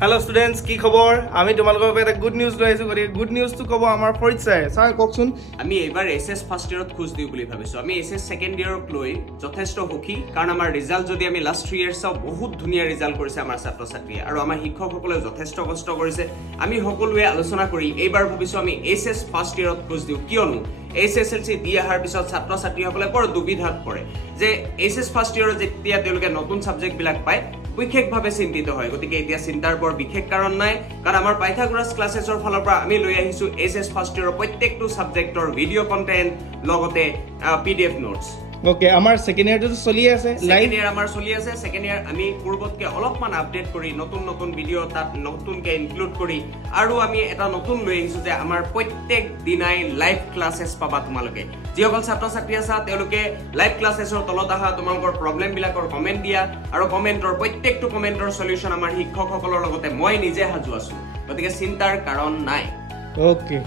Hello students, কি খবৰ? আমি তোমালোকৰ বাবে এটা গুড নিউজ লৈ আহিছোঁ। গতিকে গুড নিউজটো ক'ব আমাৰ ফৰিদ ছাৰে। ছাৰ কওকচোন। আমি এইবাৰ এছএছ ফাৰ্ষ্ট ইয়েৰত খোজ দিওঁ বুলি ভাবিছোঁ। আমি এছএছ ছেকেণ্ড ইয়েৰক লৈ যথেষ্ট সুখী, কাৰণ আমাৰ ৰিজাল্ট যদি আমি লাষ্ট 3 ইয়াৰ্ছ চাওঁ, বহুত ধুনীয়া ৰিজাল্ট কৰিছে আমাৰ ছাত্ৰ ছাত্ৰীয়ে, আৰু আমাৰ শিক্ষকসকলে যথেষ্ট কষ্ট কৰিছে। আমি সকলোৱে আলোচনা কৰি এইবাৰ ভাবিছোঁ আমি এছএছ ফাৰ্ষ্ট ইয়েৰত খোজ দিওঁ, কিয়নো HSLC দি অহাৰ পিছত ছাত্ৰ ছাত্ৰীসকলে বৰ দুবিধাত পৰে যে এছএছ ফাৰ্ষ্ট ইয়েৰত যেতিয়া তেওঁলোকে নতুন ছাবজেক্টবিলাক পায় বিশেষভাৱে চিন্তিত হয়। গতিকে এতিয়া চিন্তাৰ বৰ বিশেষ কাৰণ নাই, কাৰণ আমাৰ পাইথাগোৰাছ ক্লাছেছৰ ফালৰ পৰা আমি লৈ আহিছোঁ এছএছ ফাৰ্ষ্ট ইয়েৰৰ প্ৰত্যেকটো ছাবজেক্টৰ ভিডিঅ' কণ্টেণ্ট, লগতে PDF নোটছ। অ'কে, আমাৰ ছেকেণ্ড ইয়েৰটো চলিয়ে আছে, ছেকেণ্ড ইয়াৰ আমাৰ চলি আছে। ছেকেণ্ড ইয়াৰ আমি পূৰ্বতকৈ অলপমান আপডেট কৰি নতুন নতুন ভিডিঅ' তাত নতুনকৈ ইনক্লুড কৰি, আৰু আমি এটা নতুন লৈ আহিছোঁ যে আমাৰ প্ৰত্যেক দিনাই লাইভ ক্লাছেছ পাবা তোমালোকে। যিসকল ছাত্ৰ ছাত্ৰী আছা তেওঁলোকে লাইভ ক্লাছেছৰ তলত অহা তোমালোকৰ প্ৰব্লেমবিলাকৰ কমেণ্ট দিয়া, আৰু কমেণ্টৰ প্ৰত্যেকটো কমেণ্টৰ চলিউশ্যন আমাৰ শিক্ষকসকলৰ লগতে মই নিজে সাজু আছোঁ। গতিকে চিন্তাৰ কাৰণ নাই। অ'কে।